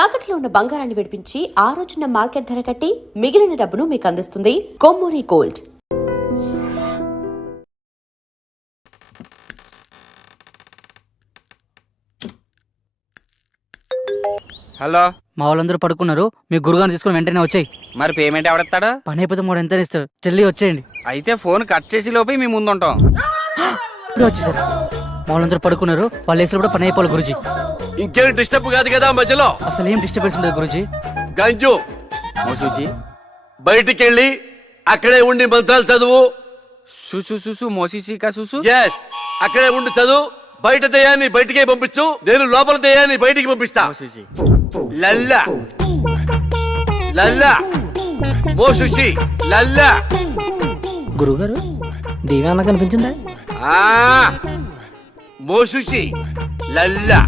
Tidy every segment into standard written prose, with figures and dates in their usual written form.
తాకట్లో ఉన్న బంగారాన్ని విడిపించి ఆ రోజున మార్కెట్ ధర కట్టి మిగిలిన డబ్బును మీకు అందిస్తుంది కొమ్మూరి గోల్డ్. హలో, మా వాళ్ళందరూ పడుకున్నారు. మీ గురుగారిని తీసుకుని వెంటనే వచ్చాయి. మరి పేమెంట్ ఎవడెత్తాడు? పని అయిపోతే 3 ఎంత ఇస్తారు? జల్దీ వచ్చేయండి. అయితే ఫోన్ కట్ చేసి లోపే మీ ముందు ఉంటాం. ఇప్పుడు వచ్చేసారు. మా వాళ్ళందరూ పడుకున్నారు. వాళ్ళ లేసులు కూడా పని అయిపోవాలి గురుజీ. ఇంకేం డిస్టర్బ్ కాదు కదా మధ్యలో? అసలు ఏం డిస్టర్బెన్స్ ఉండదు గురుజీ. గంజు మోసూజీ బయటికి వెళ్ళి అక్కడే ఉండి మంత్రాలు చదువు. సుసు సుసు మోసీసీకా సుసు. ఎస్, అక్కడే ఉండి చదువు. బయట దయ్యాన్ని బయటికే పంపించు, నేను లోపల దయ్యాన్ని బయటికి పంపిస్తా. మోసూజీ లల్లా లల్లా మోసుషి లల్లా. గురుగారు దివ్యాన్న కనిపించిందా? మోసుషి లల్లా,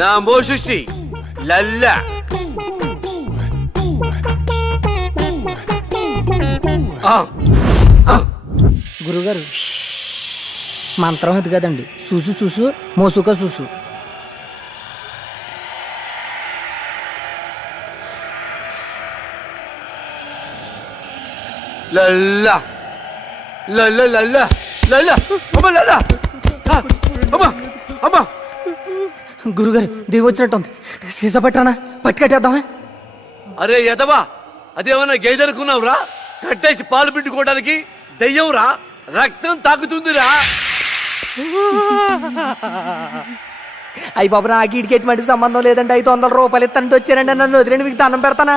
నా మోసుషి లల్లా. గురుగారు మంత్రం అది కదండి. చూసు చూసు మోసుక చూసు. లల్లా లల్లా లల్లా లల్లా అమ్మ లల్లా అమ్మ అమ్మ. గురుగారు దేవి వచ్చినట్టుంది. సీసా పట్టానా పట్టుకట్టేద్దామా? అరే ఎదవా, అదేమన్నా గేదెనుకున్నావురా? కట్టేసి పాలు పిండుకోవడానికి దయ్యంరా, రక్తం తాకుతుందిరా. అయ్యి బాబు, నాకు ఇటుకి ఎటువంటి సంబంధం లేదండి. 500 రూపాయలు ఇస్తానంటే వచ్చారండి. నన్ను వదిలేండి, మీకు దండం పెడతానా?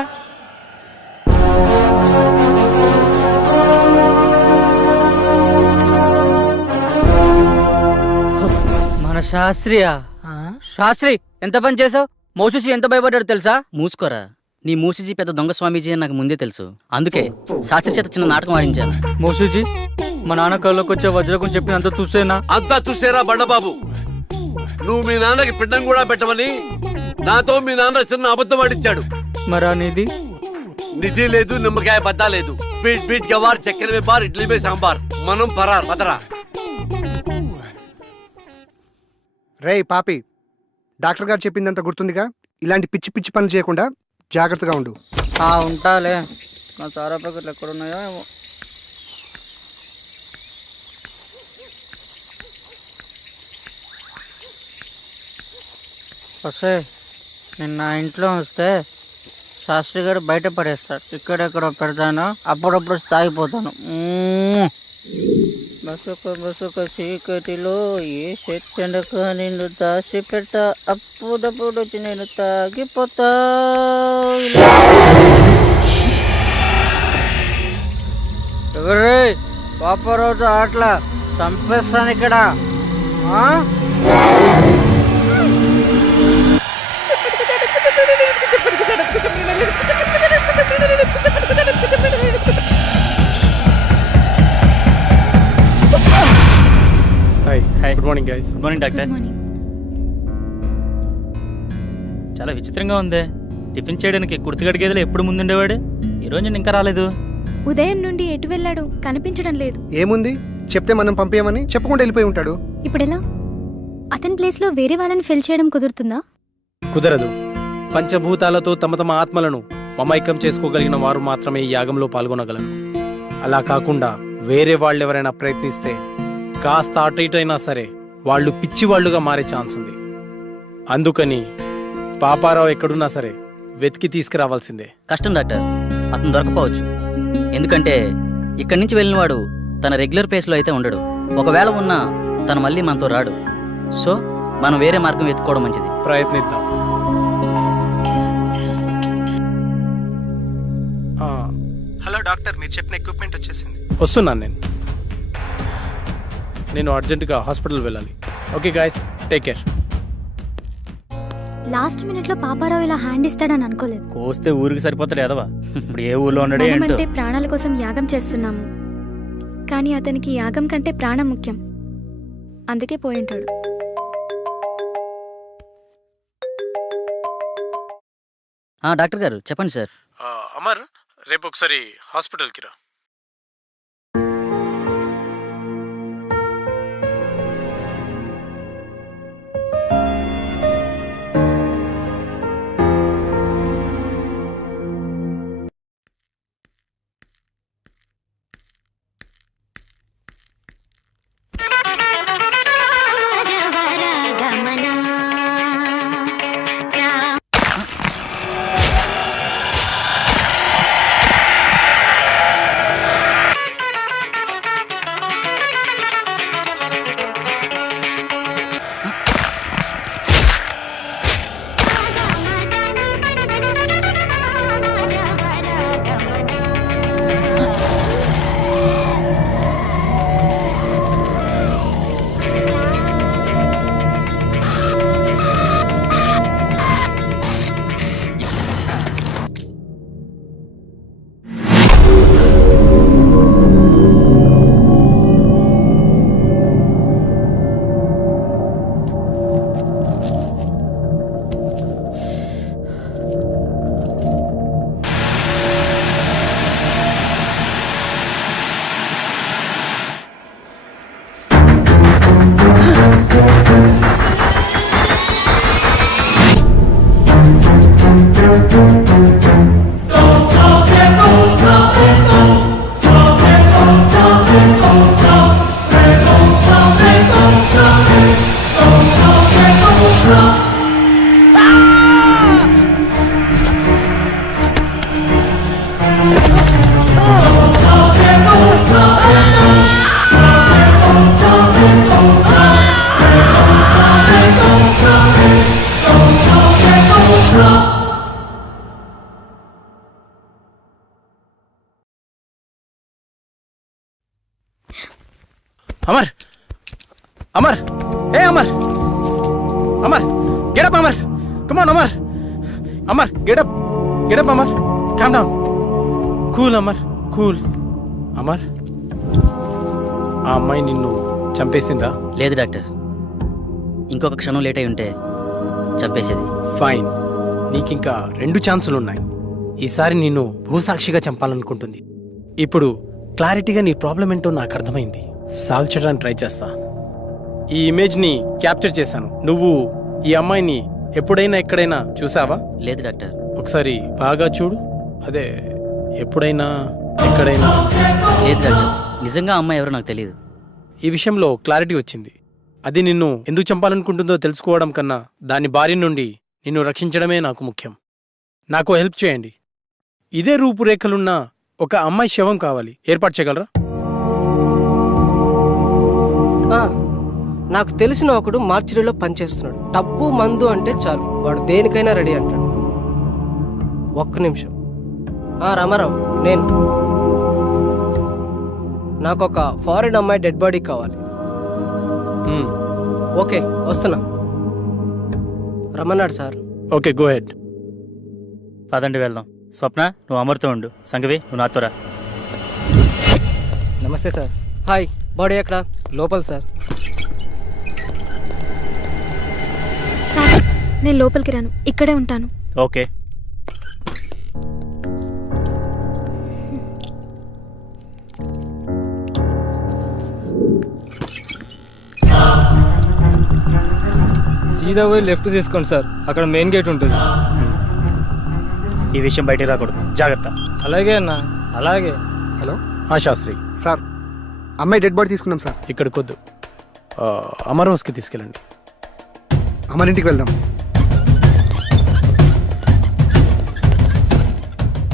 మన శాస్త్రియా? శాస్త్రి, ఎంత పని చేసావు? మోసూసి ఎంత భయపడ్డాడు తెలుసా? మూసుకోరా, నీ మూసిజీ పెద్ద దొంగ స్వామీజీ అని నాకు ముందే తెలుసు. అందుకే శాస్త్రి చేత చిన్న నాటకం ఆడించాను. మోసూజీ, మా నాన్న కళ్ళకి వచ్చే వజ్రకం చెప్పినంత చూసేనా? అంతా చూసేరా బండబాబు. నువ్వు మీ నాన్నకి పిండం కూడా పెట్టమని నాతో మీ నాన్న చిన్న అబద్ధం ఆడించాడు. మరా నిధి? నిధి లేదు, నిమ్మకాయ బద్దా లేదు. బీట్ బీట్ గవార్, చక్కెర మే బార్, ఇడ్లీ మే సాంబార్. మనం పరార్ పదరా. రేయ్ పాపి, డాక్టర్ గారు చెప్పిందంత గుర్తుందిగా? ఇలాంటి పిచ్చి పిచ్చి పనులు చేయకుండా జాగ్రత్తగా ఉండు. ఉంటాలే. నా సారా ప్యాకెట్లు ఎక్కడున్నాయో ఏమో. వస్తే నేను నా ఇంట్లో వస్తే శాస్త్రి గారు బయట పడేస్తాడు. ఇక్కడెక్కడో పెడతాను, అప్పుడప్పుడు తాగిపోతాను. బసుక చీకటిలో ఏ చెట్టెండక నిన్ను దాచి పెడతా, అప్పుడప్పుడు వచ్చి నేను తాగిపోతా. ఎవరే పాపరోజు ఆటలా చంపేస్తాను ఇక్కడ. Good morning guys. Good morning doctor. చాలా విచిత్రంగా ఉంది. టిఫిన్ చేయడానికి కుర్తిగడి గేదెలు ఎప్పుడు ముందుండేవాడు, ఈ రోజు ఇంకా రాలేదు. ఉదయం నుండి ఎటు వెళ్ళాడు కనిపించడం లేదు. ఏముంది, చెప్తే మనం పంపేయమని చెప్పకుండా వెళ్ళిపోయి ఉంటాడు. ఇప్పుడెలా? అతని ప్లేస్ లో వేరే వాళ్ళని ఫిల్ చేయడం కుదురుతుందా? కుదరదు. పంచభూతాలతో తమ తమ ఆత్మలను మమైకం చేసుకోగలిగిన వారు మాత్రమే ఈ యాగంలో పాల్గొనగలరు. అలా కాకుండా వేరే వాళ్ళెవరైనా ప్రయత్నిస్తే కాస్త అటు ఇటు అయినా సరే వాళ్ళు పిచ్చివాళ్లుగా మారే ఛాన్స్ ఉంది. అందుకని పాపారావు ఎక్కడున్నా సరే వెతికి తీసుకురావాల్సిందే. కష్టం డాక్టర్, అతను దొరకపోవచ్చు. ఎందుకంటే ఇక్కడి నుంచి వెళ్ళిన వాడు తన రెగ్యులర్ ప్లేస్లో అయితే ఉండడు. ఒకవేళ ఉన్నా తను మళ్ళీ మనతో రాడు. సో మనం వేరే మార్గం వెతుక్కోవడం మంచిది. ప్రయత్నిద్దాం. హలో డాక్టర్, మీరు చెప్పిన ఎక్విప్మెంట్ వచ్చేసింది. వస్తున్నాను నేను అర్జెంటుగా హాస్పిటల్ వెళ్ళాలి. Okay guys, take care. Last minute లో పాపారావు ఇలా హ్యాండ్ ఇస్తాడని అనుకోలేదు. కోస్తే ఊరికి సరిపోతాడు ఎదవా. ఇప్పుడు ఏ ఊర్లో ఉన్నాడే ఏంటో. మనమంటే ప్రాణాల కోసం యాగం చేస్తున్నాము, కానీ అతనికి యాగం కంటే ప్రాణం ముఖ్యం. అందుకే పోయి ఉంటాడు. డాక్టర్ గారు చెప్పండి సార్. అమర్, రేపు ఒకసారి హాస్పిటల్కి రా. అమర్ అమర్ ఏ Amar Amar get up Amar come on Amar Amar get up get up Amar calm down cool Amar cool Amar ఆ అమ్మాయి నిన్ను చంపేసిందా? లేదు డాక్టర్, ఇంకొక క్షణం లేట్ అయి ఉంటే చంపేసేది. ఫైన్, నీకింకా 2 ఛాన్సులు ఉన్నాయి. ఈసారి నిన్ను భూసాక్షిగా చంపాలనుకుంటుంది. ఇప్పుడు క్లారిటీగా నీ ప్రాబ్లం ఏంటో నాకు అర్థమైంది. సాల్వ్ చేయడానికి ట్రై చేస్తా. ఈ ఇమేజ్ని క్యాప్చర్ చేశాను. నువ్వు ఈ అమ్మాయిని ఎప్పుడైనా ఎక్కడైనా చూసావా? లేదు డాక్టర్. ఒకసారి బాగా చూడు. అదే ఎప్పుడైనా ఎక్కడైనా. లేదు డాక్టర్, నిజంగా ఆ అమ్మాయి ఎవరో నాకు తెలియదు. ఈ విషయంలో క్లారిటీ వచ్చింది. అది నిన్ను ఎందుకు చంపాలనుకుంటుందో తెలుసుకోవడం కన్నా దాని బారి నుండి నిన్ను రక్షించడమే నాకు ముఖ్యం. నాకు హెల్ప్ చేయండి. ఇదే రూపురేఖలున్న ఒక అమ్మాయి శవం కావాలి. ఏర్పాటు చేయగలరా? నాకు తెలిసిన ఒకడు మార్చిరీలో పనిచేస్తున్నాడు. డబ్బు మందు అంటే చాలు, వాడు దేనికైనా రెడీ అంటాడు. ఒక్క నిమిషం. రామారావు, నేను నాకు ఒక ఫారిన్ అమ్మాయి డెడ్ బాడీ కావాలి. ఓకే, వస్తున్నా. రమ్మన్నాడు సార్. Okay, go head. పదండి వెళ్దాం. స్వప్న, నువ్వు అమర్తో ఉండు. సంగవి, నువ్వు నాతో రా. నమస్తే సార్. హాయ్. బాడీ ఎక్కడ? లోపల సార్. సార్, నేను లోపలికి రాను, ఇక్కడే ఉంటాను. ఓకే. సీదా పోయి లెఫ్ట్ తీసుకోండి సార్, అక్కడ మెయిన్ గేట్ ఉంటుంది. ఈ విషయం బయటికి రాకూడదు, జాగ్రత్త. అలాగే అన్న, అలాగే. హలో శాస్త్రి సార్, అమ్మాయి డెడ్ బాడీ తీసుకున్నాం సార్. ఇక్కడికి వద్దు, అమర్ హౌస్కి తీసుకెళ్ళండి. అమరింటికి వెళ్దాం.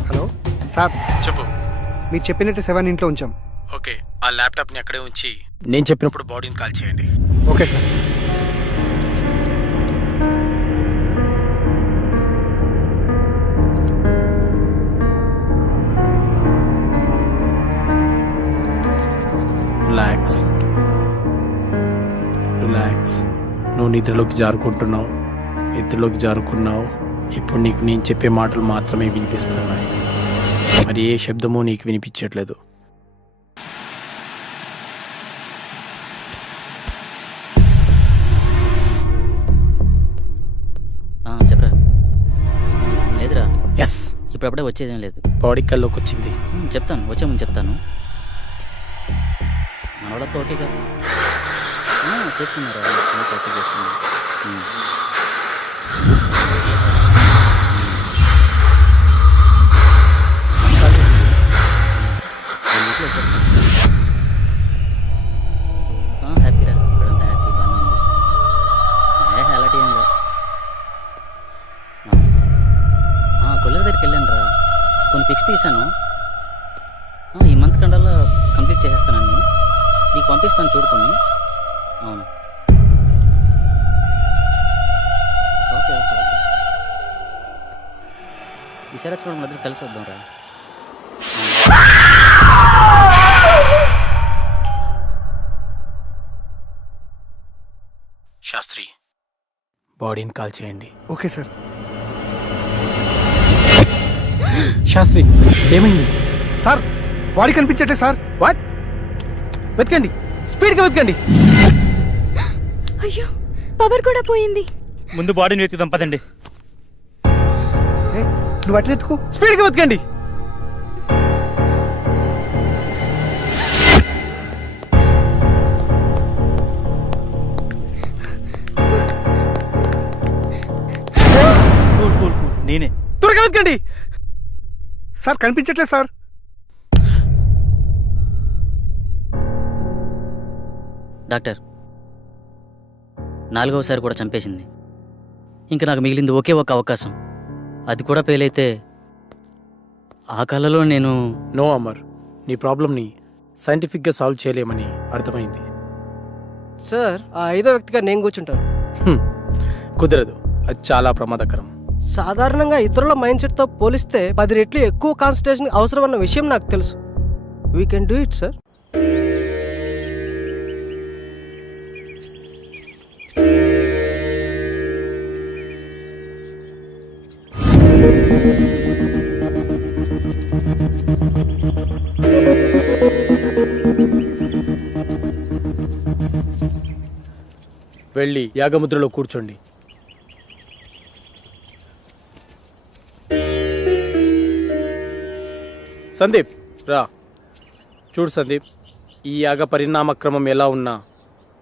హలో సార్, చెప్పు. మీరు చెప్పినట్టు 7 ఇంట్లో ఉంచాం. ఓకే, ఆ ల్యాప్టాప్ని అక్కడే ఉంచి నేను చెప్పినప్పుడు బాడీని కాల్ చేయండి. Okay sir. Relax relax. నువ్వు నిద్రలోకి జారుకుంటున్నావు. ఇప్పుడు నీకు నేను చెప్పే మాటలు మాత్రమే వినిపిస్తున్నాయి. మరి ఏ శబ్దమూ నీకు వినిపించట్లేదు. చెప్పరా? లేదురా. ఎస్, ఇప్పుడప్పుడే వచ్చేదేం లేదు. బాడీ కల్లోకి వచ్చింది. చెప్తాను, వచ్చే ముందు చెప్తాను. మన వాళ్ళతో ఓకే కదా? చేసుకున్నారా? ఓకే చేసుకున్నారు. హ్యాపీరా, ఇప్పుడంతా హ్యాపీ, బాగానే ఉంది. అలాంటి ఏం లేదు. కొల్లెల దగ్గరికి వెళ్ళాను రా, కొన్ని ఫిక్స్ తీశాను. ఈ మంత్ కండల్లా కంప్లీట్ చేసేస్తానని నీకు పంపిస్తాను, చూడుకొని. అవును, ఓకే ఓకే ఓకే. ఈసారి వచ్చి కూడా మధ్య కలిసి వద్దాం రా. శాస్త్రి, బాడీని కాల్ చేయండి. Okay sir. శాస్త్రి, ఏమైంది సార్? బాడీ కనిపించట్లే సార్. వాట్? వెతకండి, స్పీడ్గా వెతకండి. అయ్యో, పవర్ కూడా పోయింది. ముందు బాడీని వెతుకుదాం, పదండి. నువ్వు అట్లా ఎత్తుకో. స్పీడ్గా వెతకండి. కూల్ కూల్ కూల్, నేనే. త్వరగా వెతకండి. సార్ కనిపించట్లేదు సార్. డాక్టర్, 4వసారి కూడా చంపేసింది. ఇంకా నాకు మిగిలింది ఒకే ఒక అవకాశం. అది కూడా ఫెయిల్ అయితే ఆ కళలో నేను... నో అమర్, నీ ప్రాబ్లమ్ని సైంటిఫిక్గా సాల్వ్ చేయలేమని అర్థమైంది. సార్ ఆ 5వ వ్యక్తిగా నేను కూర్చుంటాను. కుదరదు, అది చాలా ప్రమాదకరం. సాధారణంగా ఇతరుల మైండ్ సెట్తో పోలిస్తే 10 రెట్లు ఎక్కువ కాన్సన్ట్రేషన్ అవసరం అన్న విషయం నాకు తెలుసు. We can do it sir. వెళ్ళి యాగముద్రలో కూర్చోండి. సందీప్ రా. చూడు సందీప్, ఈ యాగ పరిణామక్రమం ఎలా ఉన్నా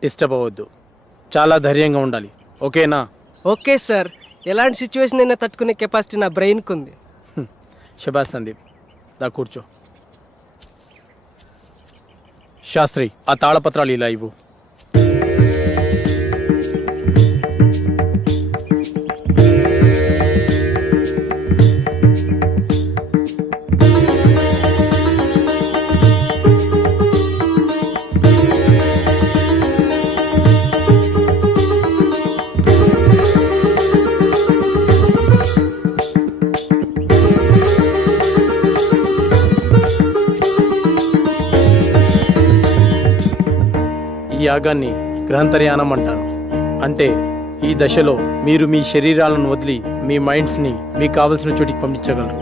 డిస్టర్బ్ అవ్వద్దు. చాలా ధైర్యంగా ఉండాలి, ఓకేనా? Okay sir. ఎలాంటి సిచ్యువేషన్ అయినా తట్టుకునే కెపాసిటీ నా బ్రెయిన్కి ఉంది. శబాష్ సందీప్, దా కూర్చో. శాస్త్రి, ఆ తాళపత్రాలు ఇలా ఇవ్వు. ఈ యాగాన్ని గ్రహంతర్యానం అంటారు. అంటే ఈ దశలో మీరు మీ శరీరాలను వదిలి మీ మైండ్స్ని మీకు కావలసిన చోటికి పంపించగలరు.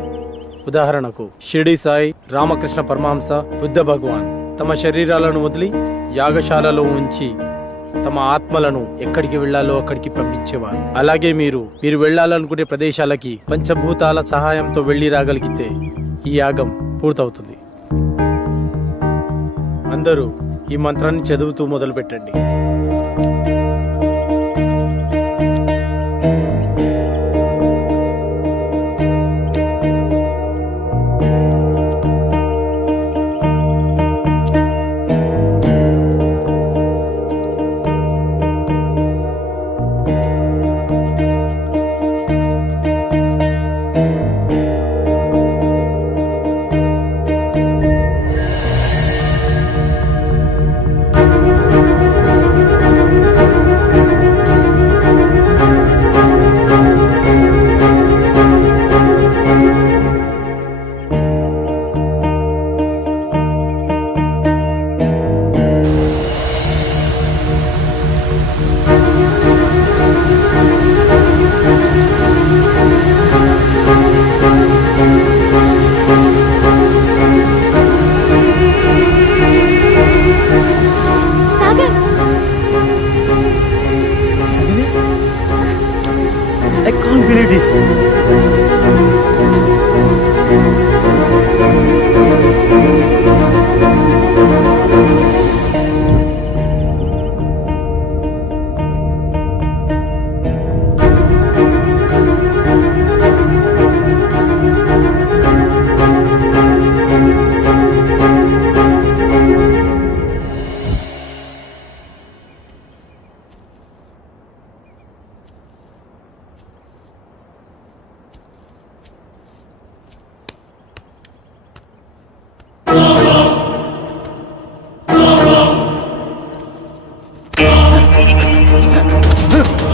ఉదాహరణకు షిరిడి సాయి, రామకృష్ణ పరమహంస, బుద్ధ భగవాన్ తమ శరీరాలను వదిలి యాగశాలలో ఉంచి తమ ఆత్మలను ఎక్కడికి వెళ్లాలో అక్కడికి పంపించేవారు. అలాగే మీరు వెళ్లాలనుకునే ప్రదేశాలకి పంచభూతాల సహాయంతో వెళ్లి రాగలిగితే ఈ యాగం పూర్తవుతుంది. అందరూ ఈ మంత్రాన్ని చదువుతూ మొదలు పెట్టండి. I can't believe this.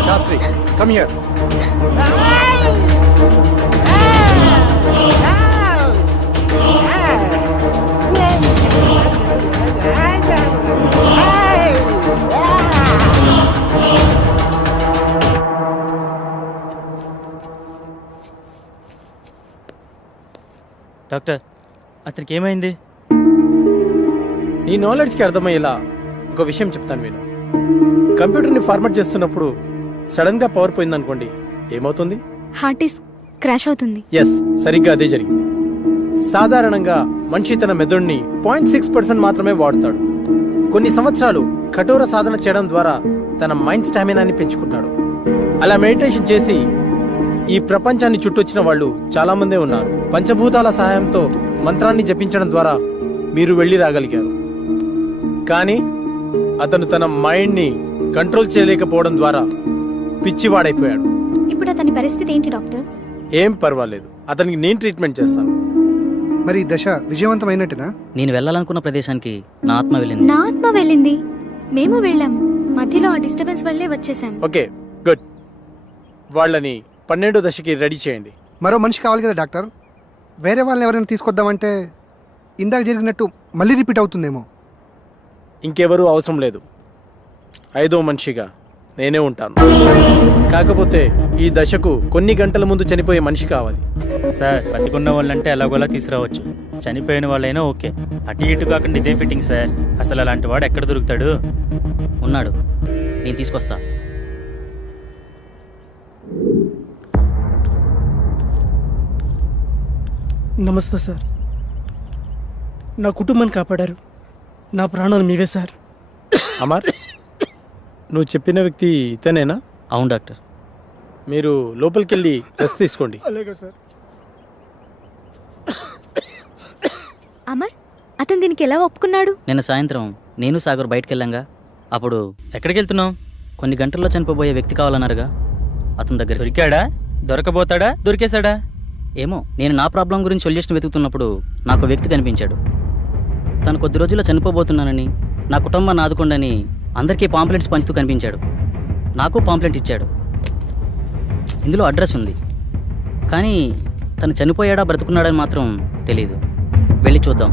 Shastri, come here. Doctor, అతనికి ఏమైంది? నీ నాలెడ్జ్కి అర్థమయ్యేలా ఒక విషయం చెప్తాను నేను. కంప్యూటర్ని ఫార్మాట్ చేస్తున్నప్పుడు సడన్గా పవర్ పోయిందనుకోండి, ఏమవుతుంది? హార్డ్ డిస్క్ క్రాష్ అవుతుంది. ఎస్, సరిగ్గా అదే జరిగింది. సాధారణంగా మనిషి తన మెదడుని 0.6% మాత్రమే వాడతాడు. కొన్ని సంవత్సరాలు కఠోర సాధన చేయడం ద్వారా తన మైండ్ స్టామినాని పెంచుకుంటాడు. అలా మెడిటేషన్ చేసి ఈ ప్రపంచాన్ని చుట్టొచ్చిన వాళ్ళు చాలా మందే ఉన్నారు. పంచభూతాల సహాయంతో మంత్రాన్ని జపించడం ద్వారా మీరు వెళ్ళి రాగలిగారు. కానీ అతను తన మైండ్ని కంట్రోల్ చేయలేకపోవడం ద్వారా పిచ్చివాడైపోయాడు. ఇప్పుడు అతని పరిస్థితి ఏంటి డాక్టర్? ఏం పర్వాలేదు, అతనికి నేను ట్రీట్మెంట్ చేస్తాను. మరి ఈ దశ విజయవంతమైనట్టేనా? నేను వెళ్ళాలనుకున్న ప్రదేశానికి నా ఆత్మ వెళ్ళింది. నా ఆత్మ వెళ్ళింది, మేము వెళ్ళాము. మధ్యలో ఆ డిస్టర్బెన్స్ వల్లే వచ్చేసాము. Okay, good. వాళ్ళని 12వ దశకి రెడీ చేయండి. మరో మనిషి కావాలి కదా డాక్టర్. వేరే వాళ్ళని ఎవరైనా తీసుకొద్దామంటే ఇందాక జరిగినట్టు మళ్ళీ రిపీట్ అవుతుందేమో. ఇంకెవరూ అవసరం లేదు. 5వ మనిషిగా నేనే ఉంటాను. కాకపోతే ఈ దశకు కొన్ని గంటల ముందు చనిపోయే మనిషి కావాలి. సార్ బతికున్న వాళ్ళంటే ఎలాగోలా తీసుకురావచ్చు, చనిపోయిన వాళ్ళైనా ఓకే. అటు ఇటు కాకుండా ఇదేం ఫిట్టింగ్ సార్. అసలు అలాంటి వాడు ఎక్కడ దొరుకుతాడు? ఉన్నాడు, నేను తీసుకొస్తా. నమస్తే సార్. నా కుటుంబాన్ని కాపాడారు. నా ప్రాణాలు మీవే సార్. అమర్, నువ్వు చెప్పిన వ్యక్తి ఇతనేనా? అవును డాక్టర్. మీరు లోపలికి వెళ్ళి రెస్ట్ తీసుకోండి. అలాగే సార్. అమర్, అతను దీనికి ఎలా ఒప్పుకున్నాడు? నిన్న సాయంత్రం నేను సాగర్ బయటకు వెళ్ళాంగా. అప్పుడు ఎక్కడికి వెళ్తున్నావు? కొన్ని గంటల్లో చనిపోబోయే వ్యక్తి కావాలన్నారుగా, అతని దగ్గర. దొరికాడా? దొరకబోతాడా? దొరికేశాడా? ఏమో, నేను నా ప్రాబ్లం గురించి సొల్యూషన్ వెతుకుతున్నప్పుడు నాకు వ్యక్తి కనిపించాడు. తను కొద్ది రోజుల్లో చనిపోబోతున్నానని, నా కుటుంబాన్ని ఆదుకోండని అందరికీ పాంప్లెట్స్ పంచుతూ కనిపించాడు. నాకు పాంప్లెట్ ఇచ్చాడు. ఇందులో అడ్రస్ ఉంది, కానీ తను చనిపోయాడా బ్రతుకున్నాడని మాత్రం తెలియదు. వెళ్ళి చూద్దాం.